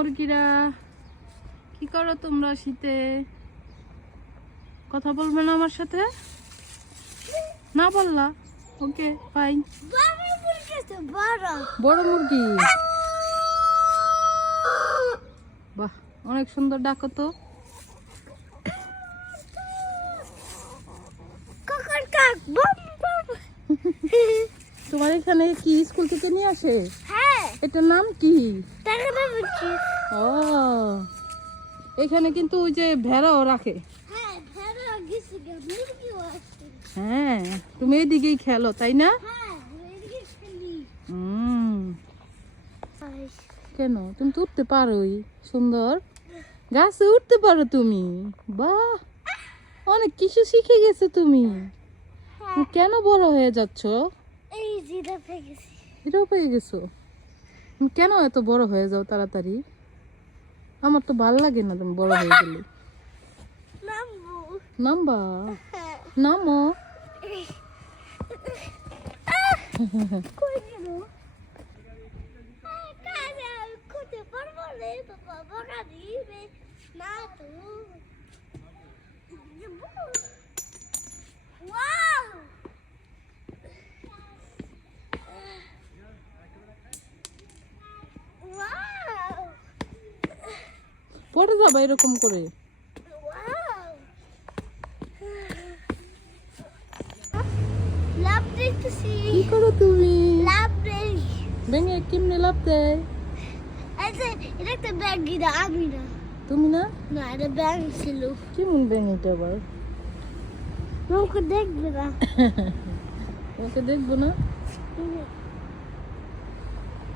মুরগিরা, কি করো তোমরা শীতে? কথা বলবে না আমার সাথে? না বললা? Okay fine. বড় মুরগি, বাহ অনেক সুন্দর ডাকো তো। তোমার এখানে কি স্কুল থেকে নিয়ে আসে? হ্যাঁ। এটার নাম কি? হ্যাঁ, ও, এখানে কিন্তু ওই যে ভেড়াও রাখে। ভেড়া গেছে, মুরগিও আছে। হ্যাঁ, তুমি এইদিকেই খেলো তাই না? হ্যাঁ, এদিকে খেলি। কেন, তুমি তো উঠতে পারোই, সুন্দর গাছে উঠতে পারো তুমি। বাহ, অনেক কিছু শিখে গেছো তুমি। তুমি কেন বড় হয়ে যাচ্ছ? এই জিরা পেয়ে গেছি। এটাও পেয়ে গেছো? তুমি কেন এত বড় হয়ে যাও তাড়াতাড়ি? আমার তো ভাল লাগে না তুমি বড় হয়ে গেলে। নামবো। নামবা? নামো। কই গেল? কাজে আমি খুঁজে পারবো রে বাবা, বকা দিবে না তো। ওয়াও, ওয়াও, পড়ে যাবা এরকম করে। ওয়াও। লাভ দেখতেছি। কি করো তুমি? লাভ দেই। ভেঙে কেমনে লাভ দেয়? এই যে এটা একটা ব্যাগ, গিরা আমি না। তুমি না? না, এটা ব্যাগ ছিল। কেমন ব্যাঙ এটা আবার? আমাকে দেখবে না। তোমাকে দেখবো না?